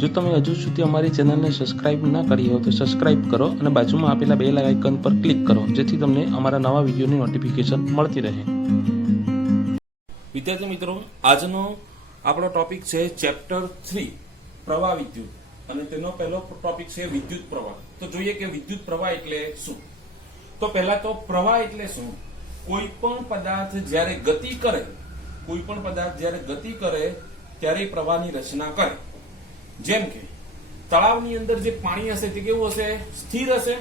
જો તમે હજુ સુધી અમારી ચેનલને સબસ્ક્રાઇબ ના કરી હોય તો સબસ્ક્રાઇબ કરો અને બાજુમાં આપેલા બેલ આઇકન પર ક્લિક કરો જેથી તમને અમારા નવા વિડીયોની નોટિફિકેશન મળતી રહે। વિદ્યાર્થી મિત્રો, આજનો આપણો ટોપિક છે ચેપ્ટર 3 પ્રવાહ વિદ્યુત, અને તેનો પહેલો ટોપિક છે વિદ્યુત પ્રવાહ। તો જોઈએ કે વિદ્યુત પ્રવાહ એટલે શું। તો પહેલા તો પ્રવાહ એટલે શું। કોઈ પણ પદાર્થ જ્યારે ગતિ કરે, ત્યારે પ્રવાહની રચના કરે। જેમ કે તળાવની અંદર જે પાણી હશે તે કેવું હશે, સ્થિર હશે,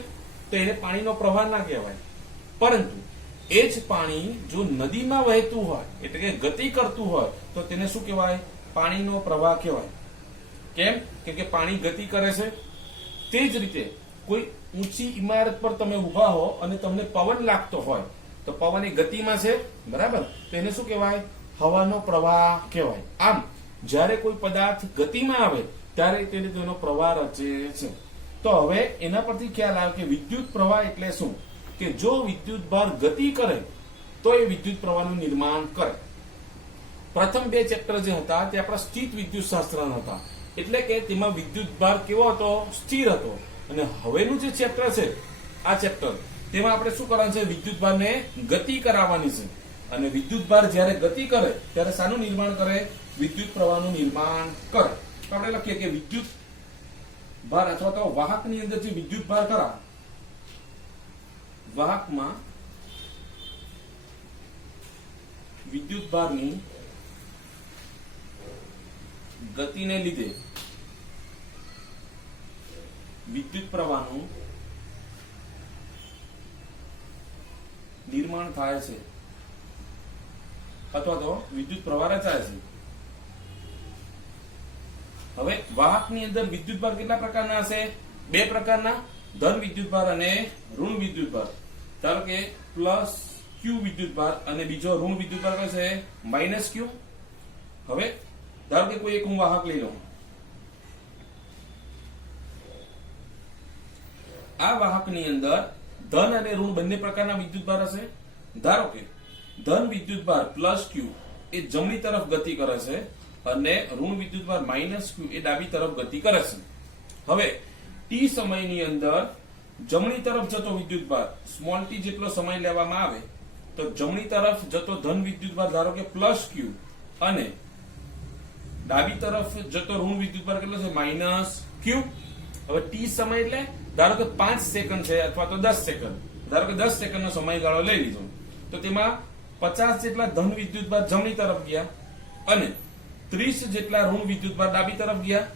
તો એને પાણીનો પ્રવાહ ના કહેવાય। પરંતુ એ જ પાણી જો નદીમાં વહેતું હોય, એટલે કે ગતિ કરતું હોય, તો તેને શું કહેવાય, પાણીનો પ્રવાહ કહેવાય। કેમ કે પાણી ગતિ કરે છે। તે જ રીતે કોઈ ઊંચી ઇમારત પર તમે ઉભા હો અને તમને પવન લાગતો હોય, તો પવન એ ગતિમાં છે, બરાબર, તો એને શું કહેવાય, હવાનો પ્રવાહ કહેવાય। આમ જ્યારે કોઈ પદાર્થ ગતિમાં આવે ત્યારે તેનો પ્રવાહ રચે છે। તો હવે એના પરથી ખ્યાલ આવે કે વિદ્યુત પ્રવાહ એટલે શું, કે જો વિદ્યુત ભાર ગતિ કરે તો એ વિદ્યુત પ્રવાહનું નિર્માણ કરે। પ્રથમ બે ચેપ્ટર જે હતા તે આપણા સ્થિત વિદ્યુત શાસ્ત્રના હતા, એટલે કે તેમાં વિદ્યુત ભાર કેવો હતો, સ્થિર હતો। અને હવેનું જે ચેપ્ટર છે, આ ચેપ્ટર, તેમાં આપણે શું કરવાનું છે, વિદ્યુત ભારને ગતિ કરાવવાની છે। અને વિદ્યુત ભાર જ્યારે ગતિ કરે ત્યારે શાનું નિર્માણ કરે, વિદ્યુત પ્રવાહનું નિર્માણ કરે। તો આપણે લખીએ કે વિદ્યુત ભાર અથવા તો વાહકની અંદર જે વિદ્યુત ભાર ખરા, વાહકમાં વિદ્યુત ભારની ગતિને લીધે વિદ્યુત પ્રવાહનું નિર્માણ થાય છે અથવા તો વિદ્યુત પ્રવાહ રચાય છે। હવે વાહકની અંદર વિદ્યુત ભાર કેટલા પ્રકારના હશે, બે પ્રકારના, ધન વિદ્યુત ભાર અને ઋણ વિદ્યુત ભાર। ધારો કે પ્લસ ક્યુ વિદ્યુત ભાર અને બીજો ઋણ વિદ્યુત ભાર કયો છે, માઇનસ ક્યુ। હવે ધારો કે કોઈ એક હું વાહક લઈ લઉં, આ વાહકની અંદર ધન અને ઋણ બંને પ્રકારના વિદ્યુત ભાર હશે। ધારો કે ધન વિદ્યુત ભાર પ્લસ ક્યુ એ જમણી તરફ ગતિ કરે છે અને ઋણ વિદ્યુત ભાર માઇનસ ક્યુ એ ડાબી તરફ ગતિ કરે છે। હવે ટી સમયની અંદર જમણી તરફ જતો વિદ્યુત ભાર સ્મોલ ટી જેટલો સમય લેવામાં આવે તો જમણી તરફ જતો ધન વિદ્યુત ભાર ધારો કે પ્લસ ક્યુ અને ડાબી તરફ જતો ઋણ વિદ્યુત ભાર કેટલો છે, માઇનસ ક્યુ। હવે ટી સમય એટલે ધારો કે 5 સેકન્ડ છે અથવા તો 10 સેકન્ડ, ધારો કે 10 સેકન્ડનો સમયગાળો લઈ લીધો, તો તેમાં 50 જેટલા ધન વિદ્યુત ભાર જમણી તરફ ગયા અને 30 જેટલા ઋણ વિદ્યુત ભાર ડાબી તરફ ગયા।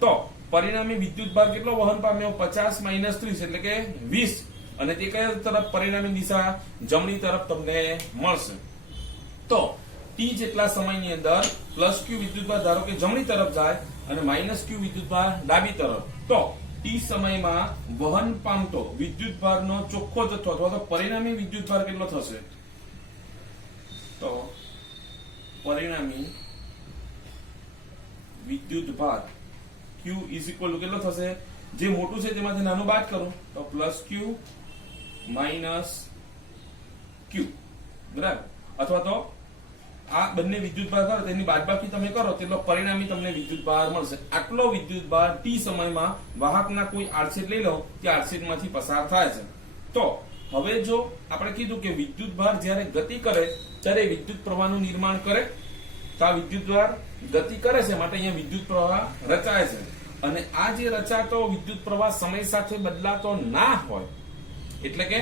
તો પરિણામી વિદ્યુત ભાર કેટલો વહન પામ્યો, 50 માઇનસ 30 એટલે કે 20, અને તે કયા તરફ, પરિણામી દિશા જમણી તરફ તમને મળશે। તો ટી જેટલા સમયની અંદર પ્લસ ક્યુ વિદ્યુત ભાર ધારો કે જમણી તરફ જાય અને માઇનસ ક્યુ વિદ્યુત ભાર ડાબી તરફ, તો ટી સમયમાં વહન પામતો વિદ્યુત ભારનો ચોખ્ખો જથ્થો અથવા તો પરિણામી વિદ્યુત ભાર કેટલો થશે, તો પરિણામી વિદ્યુત ભાર Q ઇઝ ઇક્વલ ટુ કેટલો થશે, જે મોટું છે તેમાંથી નાનું બાદ કરું તો પ્લસ ક્યુ માઇનસ ક્યુ, બરાબર, અથવા તો આ બંને વિદ્યુત ભાર કરો તેની બાદબાકી તમે કરો તેટલો પરિણામી તમને વિદ્યુત ભાર મળશે। આટલો વિદ્યુત ભાર ટી સમયમાં વાહકના કોઈ આડછેદ લઈ લો તે આડછેદમાંથી પસાર થાય છે। તો હવે જો આપણે કીધું કે વિદ્યુત ભાર જ્યારે ગતિ કરે ત્યારે વિદ્યુત પ્રવાહનું નિર્માણ કરે, તો આ વિદ્યુત ભાર ગતિ કરે છે માટે અહીંયા વિદ્યુત પ્રવાહ રચાય છે। અને આ જે રચાતો વિદ્યુત પ્રવાહ સમય સાથે બદલાતો ના હોય, એટલે કે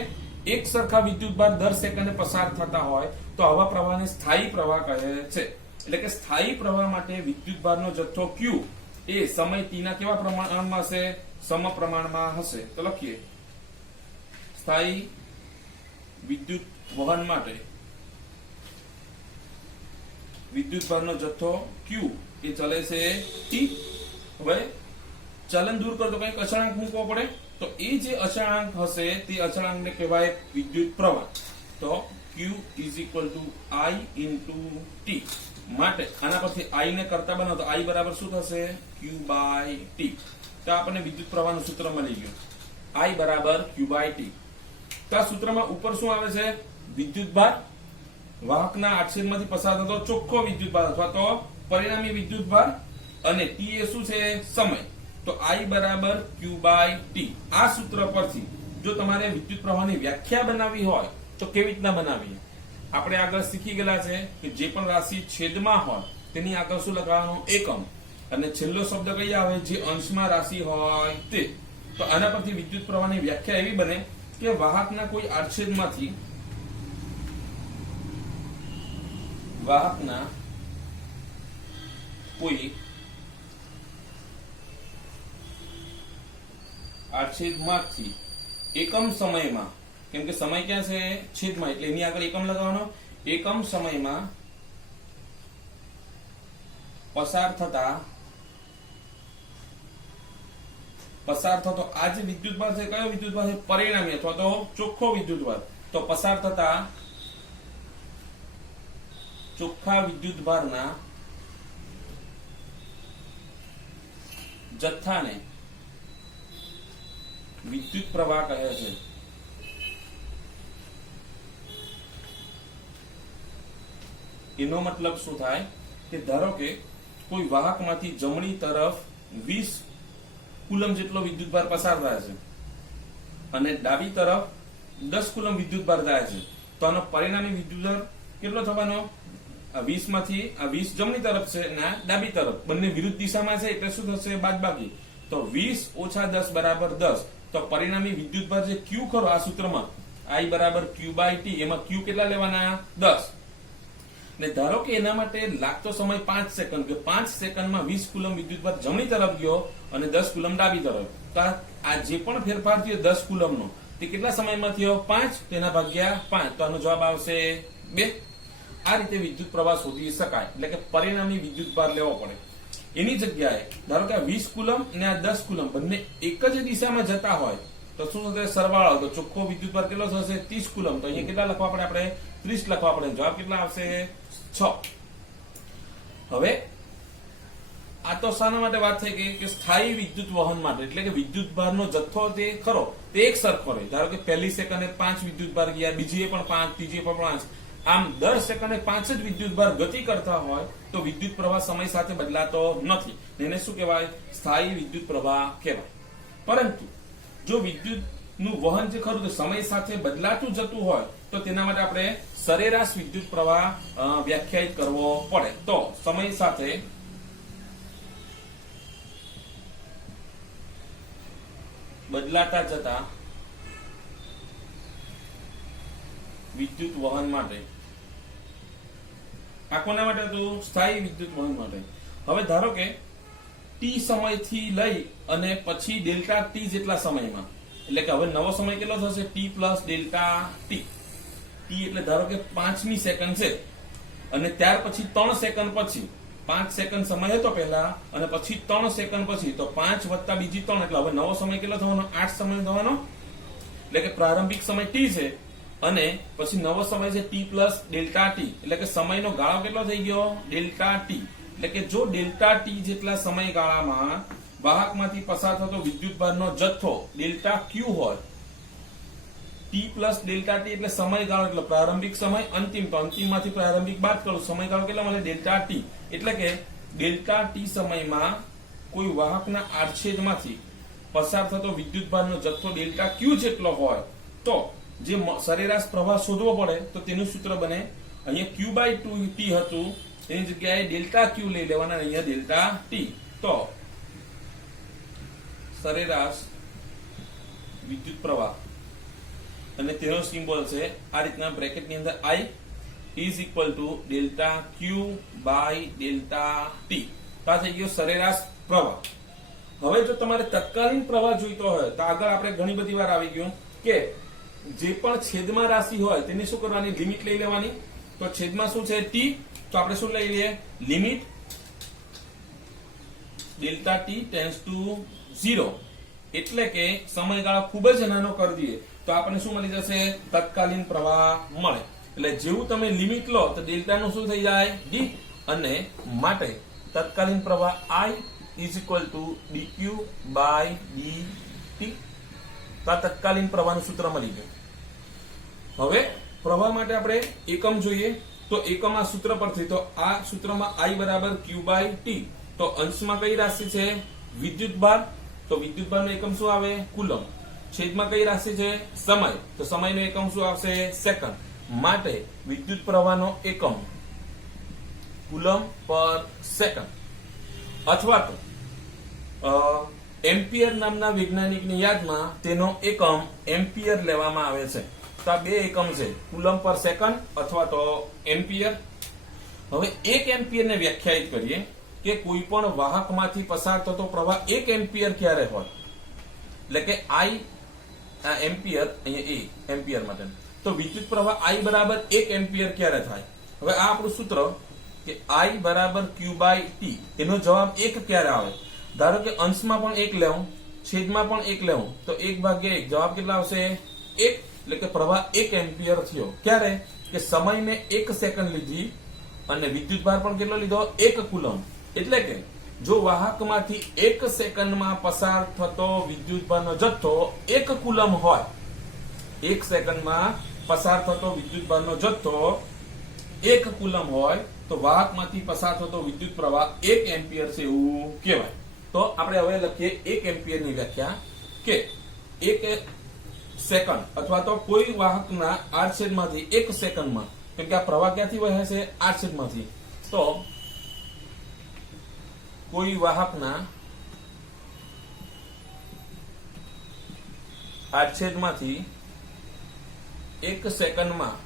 એક સરખા વિદ્યુત ભાર દર સેકન્ડે પસાર થતા હોય, તો આવા પ્રવાહને સ્થાયી પ્રવાહ કહે છે। એટલે કે સ્થાયી પ્રવાહ માટે વિદ્યુત ભારનો જથ્થો Q એ સમય t ના કેવા પ્રમાણમાં હશે, સમપ્રમાણમાં હશે। તો લખીએ સ્થાયી વિદ્યુત વહન માટે વિદ્યુત ભારનો જથ્થો Q એ ચલે છે t। હવે ચલન દૂર કરો તો કંઈક અચળાંક મૂકવો પડે, તો એ જે અચળાંક હશે તે અચળાંકને કહેવાય વિદ્યુત પ્રવાહ। તો Q is equal to I into T, માટે આના પરથી I ને કરતા બનાવો તો I બરાબર શું થશે, Q બાય ટી। તો આપણને વિદ્યુત પ્રવાહનું સૂત્ર મળી ગયું, I બરાબર Q બાય ટી। તો આ સૂત્રમાં ઉપર શું આવે છે, વિદ્યુત ભાર, વાહકના આડછેદમાંથી પસાર થતો ચોખ્ખો વિદ્યુત ભાર અથવા તો પરિણામી વિદ્યુત ભાર અને ટી એ શું છે? સમય. તો I બરાબર Q બાય ટી. આ સૂત્ર પરથી જો તમારે વિદ્યુત પ્રવાહની વ્યાખ્યા બનાવવી હોય તો કેવી રીતના બનાવીએ? આપણે આગળ શીખી ગયેલા છે કે જે પણ રાશિ છેદમાં હોય તેની આગળ શું લગાવવાનું? એકમ. અને છેલ્લો શબ્દ કઈ આવે? જે અંશમાં રાશિ હોય તે. તો આના પરથી વિદ્યુત પ્રવાહની વ્યાખ્યા એવી બને કે વાહકના કોઈ આડછેદમાંથી વાહકના કોઈ આડછેદમાંથી એકમ સમયમાં, કેમ કે સમય ક્યાં છે? છેદમાં, એટલે એની આગળ એકમ લગાવવાનો. એકમ સમયમાં પસાર થતો આ જે વિદ્યુતભાર છે, કયો વિદ્યુતભાર છે? પરિણામી અથવા તો ચોખ્ખો વિદ્યુતભાર. તો પસાર થતા ચોખ્ખા વિદ્યુતભારના જથ્થાને વિદ્યુત પ્રવાહ કહે છે. એનો મતલબ શું થાય કે ધારો કે કોઈ વાહકમાંથી જમણી તરફ 20 કુલમ જેટલો વિદ્યુતભાર પસાર થાય છે અને ડાબી તરફ 10 કુલમ વિદ્યુતભાર જાય છે, તો આનો પરિણામી વિદ્યુતભાર કેટલો થવાનો? 20 માંથી આ 20 જમણી તરફ છે અને આ ડાબી તરફ, બંને વિરુદ્ધ દિશામાં છે એટલે શું થશે? બાદબાકી. તો 20 ઓછા 10 બરાબર 10. તો પરિણામી વિદ્યુતભાર જે Q ખરો આ સૂત્રમાં I બરાબર Q બાય ટી, એમાં Q કેટલા લેવાના? 10. ને ધારો કે એના માટે લાગતો સમય 5 સેકન્ડ, કે 5 સેકન્ડમાં 20 કુલમ વિદ્યુતભાર જમણી તરફ ગયો અને 10 કુલમ ડાબી તરફ. તો આ જે પણ ફેરફાર થયો 10 કુલમનો તે કેટલા સમયમાં થયો? 5. તેના ભાગ્યા 5. તો આનો જવાબ આવશે 2. આ રીતે વિદ્યુત પ્રવાહ શોધી શકાય, એટલે કે પરિણામી વિદ્યુતભાર લેવો પડે. એની જગ્યાએ ધારો કે 20 કુલમ અને આ 10 કુલમ બંને એક જ દિશામાં જતા હોય તો શું થશે? સરવાળો. તો ચોખ્ખો વિદ્યુતભાર કેટલો થશે? 30 કુલમ. તો અહીંયા કેટલા લખવા પડે? આપણે 30 લખવા પડે. જવાબ કેટલા આવશે? 6. હવે આ તો શાના માટે વાત થઈ ગઈ? કે સ્થાયી વિદ્યુત વહન માટે, એટલે કે વિદ્યુતભારનો જથ્થો તે ખરો તે એક સરખો રહે. ધારો કે પહેલી સેકન્ડે 5 વિદ્યુતભાર ગયા, બીજીએ પણ 5, ત્રીજીએ પણ 5, આમ દર સેકન્ડે 5 જ વિદ્યુતભાર ગતિ કરતા હોય તો વિદ્યુત પ્રવાહ સમય સાથે બદલાતો નથી. એને શું કહેવાય? સ્થાયી વિદ્યુત પ્રવાહ કહેવાય. પરંતુ જો વિદ્યુતનું વહન જે ખરું તે સમય સાથે બદલાતું જતું હોય તો તેના માટે આપણે સરેરાશ વિદ્યુત પ્રવાહ વ્યાખ્યાયિત કરવો પડે. તો સમય સાથે બદલાતા જતા વિદ્યુત વહન માટે, આ કોના માટે હતું? સ્થાયી વિદ્યુત વહન માટે. હવે ધારો કે ટી સમયથી લઈ અને પછી ડેલ્ટા ટી જેટલા સમયમાં, એટલે કે હવે નવો સમય કેટલો થશે? T plus delta T. T એટલે ધારો કે 5મી સેકન્ડ છે અને ત્યાર પછી 3 સેકન્ડ પછી, 5 સેકન્ડ સમય હતો પહેલા અને પછી 3 સેકન્ડ પછી, તો 5 વત્તા બીજી 3, એટલે હવે નવો સમય કેટલો થવાનો? 8 સમય થવાનો. એટલે કે પ્રારંભિક સમય ટી છે અને પછી નવો સમય છે ટી પ્લસ ડેલ્ટા ટી, એટલે કે સમયનો ગાળો કેટલો થઈ ગયો? Delta T. એટલે કે જો ડેલ્ટા ટી જેટલા સમયગાળામાં વાહકમાંથી પસાર થતો વિદ્યુતભારનો જથ્થો ડેલ્ટા ક્યુ હોય, ટી પ્લસ ડેલ્ટા ટી એટલે સમયગાળો, એટલે પ્રારંભિક સમય, અંતિમ. તો અંતિમમાંથી પ્રારંભિક બાદ કરું, સમયગાળો કેટલો મળે? Delta T. એટલે કે ડેલ્ટા ટી સમયમાં કોઈ વાહકના આડછેદમાંથી પસાર થતો વિદ્યુતભારનો જથ્થો ડેલ્ટા ક્યુ જેટલો હોય તો જે સરેરાશ પ્રવાહ શોધવો પડે તો તેનું સૂત્ર બને, અહીંયા Q બાય 2 ટી હતું એની જગ્યાએ ડેલ્ટા ક્યુ લઈ લેવાના, અહીંયા ડેલ્ટા ટી. તો સરેરાશ વિદ્યુત પ્રવાહ અને તેનો સિમ્બોલ છે આ રીતના બ્રેકેટની અંદર I is equal to delta q by delta t. આ થઈ ગયો સરેરાશ પ્રવાહ. હવે જો તમારે તત્કાલીન પ્રવાહ જોઈતો હોય તો આગળ આપણે ઘણી બધી વાર આવી ગયું કે જે પણ છેદમાં રાશિ હોય તેની શું કરવાની? લિમિટ લઈ લેવાની. તો છેદમાં શું છે? ટી. તો આપણે શું લઈ લઈએ? Limit delta T tends to 0, એટલે કે સમયગાળો ખૂબ જ નાનો કરી દઈએ તો આપણને શું મળી જશે? તત્કાલીન પ્રવાહ મળે. એટલે જેવું તમે લિમિટ લો તો ડેલ્ટા નું શું થઈ જાય? ડી. અને માટે તત્કાલીન પ્રવાહ I is equal to dq by dt. તો આ તત્કાલીન પ્રવાહનું સૂત્ર મળી ગયું. હવે પ્રવાહ માટે આપણે એકમ જોઈએ તો એકમ આ સૂત્ર પરથી, તો આ સૂત્રમાં I બરાબર Q by T. તો અંશમાં કઈ રાશિ છે? વિદ્યુતભાર. તો વિદ્યુતભારનો એકમ શું આવે? કુલમ. છેદમાં કઈ રાશિ છે? સમય. તો સમયનો એકમ શું આવશે? સેકન્ડ. માટે વિદ્યુત પ્રવાહનો એકમ કુલમ પર સેકન્ડ. અથવા તો એમ્પિયર નામના વૈજ્ઞાનિકની યાદમાં તેનો એકમ એમ્પિયર લેવામાં આવે છે. તો આ બે એકમ છે, કુલમ પર સેકન્ડ અથવા તો એમ્પિયર. હવે એક એમ્પિયરને વ્યાખ્યાયિત કરીએ કે કોઈ પણ વાહકમાંથી પસાર થતો પ્રવાહ 1 એમ્પિયર ક્યારે હોય, એટલે કે I આ એમ્પિયર, અહીંયા A એમ્પિયર માટે. તો વિદ્યુત પ્રવાહ I બરાબર 1 એમ્પિયર ક્યારે થાય? હવે આ આપણું સૂત્ર કે I બરાબર Q/T. એનો જવાબ 1 ક્યારે આવે? ધારો કે અંશમાં પણ 1 લેવું, છેદમાં પણ 1 લેવું, તો 1/1 જવાબ કેટલા આવશે? 1. એટલે કે પ્રવાહ 1 એમ્પિયર થયો. ક્યારે? કે સમયને 1 સેકન્ડ લીધી અને વિદ્યુતભાર પણ કેટલો લીધો? 1 કુલમ. એટલે કે જો વાહકમાંથી 1 સેકન્ડમાં પસાર થતો વિદ્યુતભારનો જથ્થો 1 કુલમ હોય, 1 સેકન્ડમાં પસાર થતો વિદ્યુતભારનો જથ્થો 1 કુલમ હોય, તો વાહકમાંથી પસાર થતો વિદ્યુત પ્રવાહ 1 એમ્પિયર છે એવું કહેવાય. તો આપણે હવે લખીએ 1 એમ્પિયરની વ્યાખ્યા કે 1 સેકન્ડ અથવા તો કોઈ વાહકના આડછેદમાંથી 1 સેકન્ડમાં, કેમ કે આ પ્રવાહ ક્યાંથી વહે છે? આડછેદમાંથી. તો કોઈ વાહકના આડછેદમાંથી 1 સેકન્ડમાં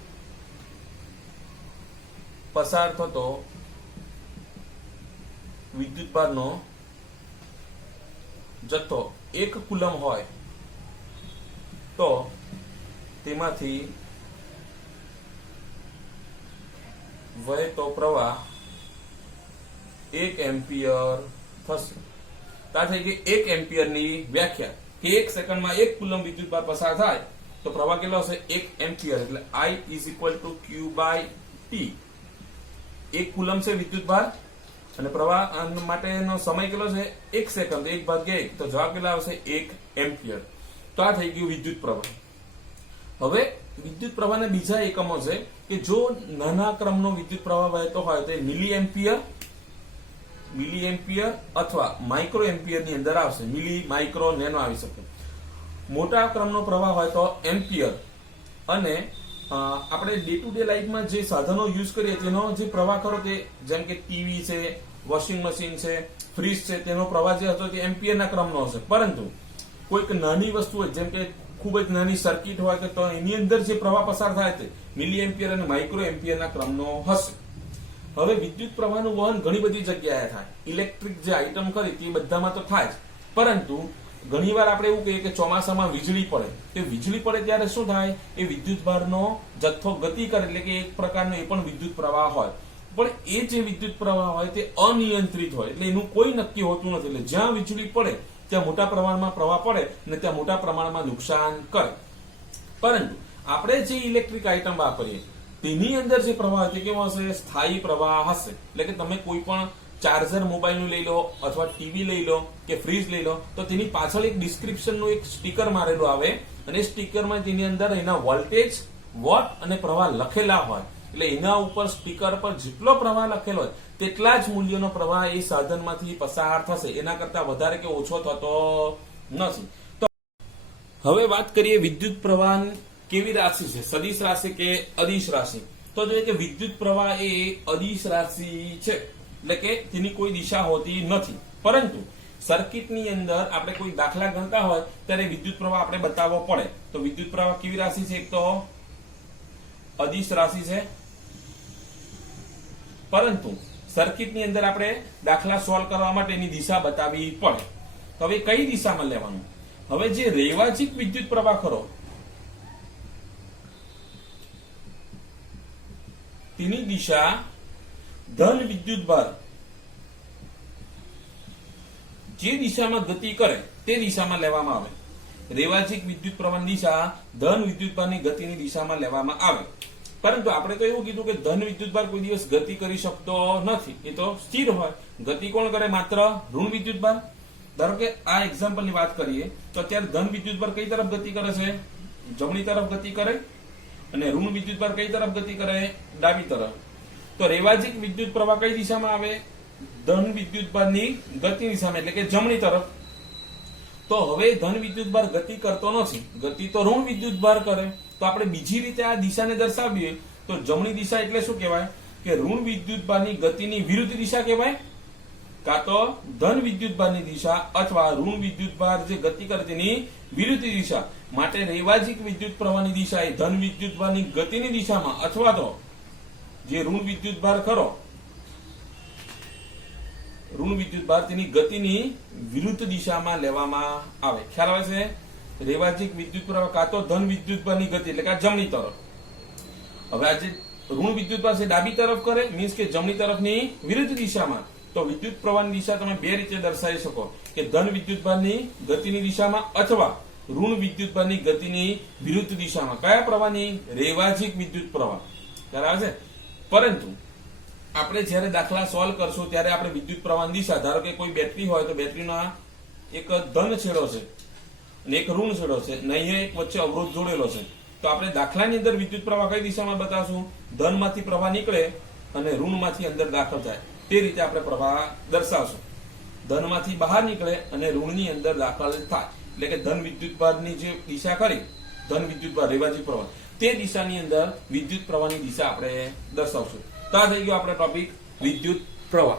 પસાર થતો વિદ્યુતભારનો જથ્થો 1 કુલમ હોય, તો તેમાંથી વહેતો પ્રવાહ 1 એમ્પિયર થશે. તો આ થઈ ગઈ 1 એમ્પિયરની વ્યાખ્યા કે 1 સેકન્ડમાં 1 કુલમ વિદ્યુતભાર પસાર થાય તો પ્રવાહ કેટલો હશે? 1 એમ્પિયર. એટલે I = Q/T. 1 કુલમ છે વિદ્યુતભાર અને પ્રવાહ માટેનો સમય કેટલો છે? 1 સેકન્ડ. 1/1 તો જવાબ કેટલા આવશે? 1 એમ્પિયર. તો આ થઈ ગયું વિદ્યુત પ્રવાહ. હવે વિદ્યુત પ્રવાહના બીજા એકમો છે કે જો નાના ક્રમનો વિદ્યુત પ્રવાહ વહેતો હોય તો મિલી એમ્પિયર અથવા માઇક્રો એમ્પિયર ની અંદર આવશે. મિલી, માઇક્રો, નેનો આવી શકે. મોટા ક્રમનો પ્રવાહ હોય તો એમ્પિયર. અને આપણે ડે ટુ ડે લાઈફમાં જે સાધનો યુઝ કરીએ તેનો જે પ્રવાહ ખરો તે જેમ કે ટીવી છે, વોશિંગ મશીન છે, ફ્રીજ છે, તેનો પ્રવાહ જે હતો તે એમ્પિયરના ક્રમનો હશે. પરંતુ કોઈક નાની વસ્તુ હોય જેમ કે ખૂબ જ નાની સર્કિટ હોય કે તો એની અંદર જે પ્રવાહ પસાર થાય તે મિલી એમ્પિયર અને માઇક્રો એમ્પિયરના ક્રમનો હશે. હવે વિદ્યુત પ્રવાહનું વહન ઘણી બધી જગ્યાએ થાય. ઇલેક્ટ્રિક જે આઇટમ ખરી તે બધામાં તો થાય જ, પરંતુ ઘણીવાર આપણે એવું કહીએ કે ચોમાસામાં વીજળી પડે. તે વીજળી પડે ત્યારે શું થાય? એ વિદ્યુતભારનો જથ્થો ગતિ કરે, એટલે કે એક પ્રકારનો એ પણ વિદ્યુત પ્રવાહ હોય. પણ એ જે વિદ્યુત પ્રવાહ હોય તે અનિયંત્રિત હોય, એટલે એનું કોઈ નક્કી હોતું નથી. એટલે જ્યાં વીજળી પડે ત્યાં મોટા પ્રમાણમાં પ્રવાહ પડે અને ત્યાં મોટા પ્રમાણમાં નુકસાન કરે. પરંતુ આપણે જે ઇલેક્ટ્રિક આઇટમ વાપરીએ તેની અંદર જે પ્રવાહ તે કેવો હશે? સ્થાયી પ્રવાહ હશે. એટલે કે તમે કોઈ પણ ચાર્જર મોબાઈલનું લઈ લો અથવા ટીવી લઈ લો કે ફ્રીજ લઈ લો તો તેની પાછળ એક ડિસ્ક્રિપ્શનનું એક સ્ટીકર મારેલું આવે અને સ્ટીકરમાં તેની અંદર એના વોલ્ટેજ, વોટ અને પ્રવાહ લખેલા હોય. એટલે એના ઉપર સ્ટીકર પર જેટલો પ્રવાહ લખેલો હોય તેટલા જ મૂલ્યનો પ્રવાહ એ સાધનમાંથી પસાર થશે. એના કરતા વધારે કે ઓછો થતો નથી. તો હવે વાત કરીએ વિદ્યુત પ્રવાહ કેવી રાશિ છે? સદિશ રાશિ કે અદિશ રાશિ? તો જોઈએ કે વિદ્યુત પ્રવાહ એ અદિશ રાશિ છે, એટલે કે તેની કોઈ દિશા હોતી નથી. પરંતુ સર્કિટની અંદર આપણે કોઈ દાખલા ગણતા હોય ત્યારે વિદ્યુત પ્રવાહ આપણે બતાવવો પડે. તો વિદ્યુત પ્રવાહ કેવી રાશિ છે? એક તો અદિશ રાશિ છે, પરંતુ સર્કિટની અંદર આપણે દાખલા સોલ્વ કરવા માટે એની દિશા બતાવવી પડે. તો હવે કઈ દિશામાં લેવાનું? હવે જે રૈવાચિક વિદ્યુત પ્રવાહ ખરો તેની દિશા ધન વિદ્યુતભાર જે દિશામાં ગતિ કરે તે દિશામાં લેવામાં આવે. રૈવાચિક વિદ્યુત પ્રવાહની દિશા ધન વિદ્યુતભારની ગતિની દિશામાં લેવામાં આવે. પરંતુ આપણે તો એવું કીધું કે ધન વિદ્યુતભાર કોઈ દિવસ ગતિ કરી શકતો નથી, એ તો સ્થિર હોય. ગતિ કોણ કરે? માત્ર ઋણ વિદ્યુતભાર. ધારો કે આ એક્ઝામ્પલની વાત કરીએ તો અત્યારે ધન વિદ્યુતભાર કઈ તરફ ગતિ કરે છે? જમણી તરફ ગતિ કરે. અને ઋણ વિદ્યુતભાર કઈ તરફ ગતિ કરે? ડાબી તરફ. તો રૈવાચિક વિદ્યુત પ્રવાહ કઈ દિશામાં આવે? ધન વિદ્યુતભારની ગતિની સામે એટલે કે જમણી તરફ. તો હવે ધન વિદ્યુતભાર ગતિ કરતો નથી, ગતિ તો ઋણ વિદ્યુતભાર કરે. તો આપણે બીજી રીતે આ દિશાને દર્શાવીએ તો જમણી દિશા એટલે શું કહેવાય કે ઋણ વિદ્યુતભારની ગતિની વિરુદ્ધ દિશા કહેવાય, કાં તો ધન વિદ્યુતભારની દિશા અથવા ઋણ વિદ્યુતભાર જે ગતિ કરે તેની વિરુદ્ધ દિશા. માટે રૈવાજિક વિદ્યુત પ્રવાહની દિશા એ ધન વિદ્યુતભારની ગતિની દિશામાં અથવા તો જે ઋણ વિદ્યુતભાર ખરો ઋણ વિદ્યુતભાર તેની ગતિની વિરુદ્ધ દિશામાં લેવામાં આવે. ખ્યાલ આવે છે? રૈવાજિક વિદ્યુત પ્રવાહ કાં તો ધન વિદ્યુતભારની ગતિ એટલે કે આ જમણી તરફ. હવે આ જે ઋણ વિદ્યુતભાર છે ડાબી તરફ કરે મીન્સ કે જમણી તરફની વિરુદ્ધ દિશામાં. તો વિદ્યુત પ્રવાહની દિશા તમે બે રીતે દર્શાવી શકો કે ધન વિદ્યુતભારની ગતિની દિશામાં અથવા ઋણ વિદ્યુતભારની ગતિની વિરુદ્ધ દિશામાં. કયા પ્રવાહની? રૈવાજિક વિદ્યુત પ્રવાહ. ખ્યાલ આવે છે? પરંતુ આપણે જ્યારે દાખલા સોલ્વ કરશું ત્યારે આપણે વિદ્યુત પ્રવાહની દિશા, ધારો કે કોઈ બેટરી હોય તો બેટરીના એક ધન છેડો છે અને એક ઋણ છેડો છે અને અહીંયા એક વચ્ચે અવરોધ જોડેલો છે. તો આપણે દાખલાની અંદર વિદ્યુત પ્રવાહ કઈ દિશામાં બતાવશું? ધનમાંથી પ્રવાહ નીકળે અને ઋણમાંથી અંદર દાખલ થાય તે રીતે આપણે પ્રવાહ દર્શાવશું. ધનમાંથી બહાર નીકળે અને ઋણની અંદર દાખલ થાય એટલે કે ધન વિદ્યુતભારની જે દિશા કરી ધન વિદ્યુતભાર રૈવાજિક પ્રવાહ તે દિશાની અંદર વિદ્યુત પ્રવાહની દિશા આપણે દર્શાવશું. તો આ થઈ ગયો આપણે ટોપિક વિદ્યુત પ્રવાહ.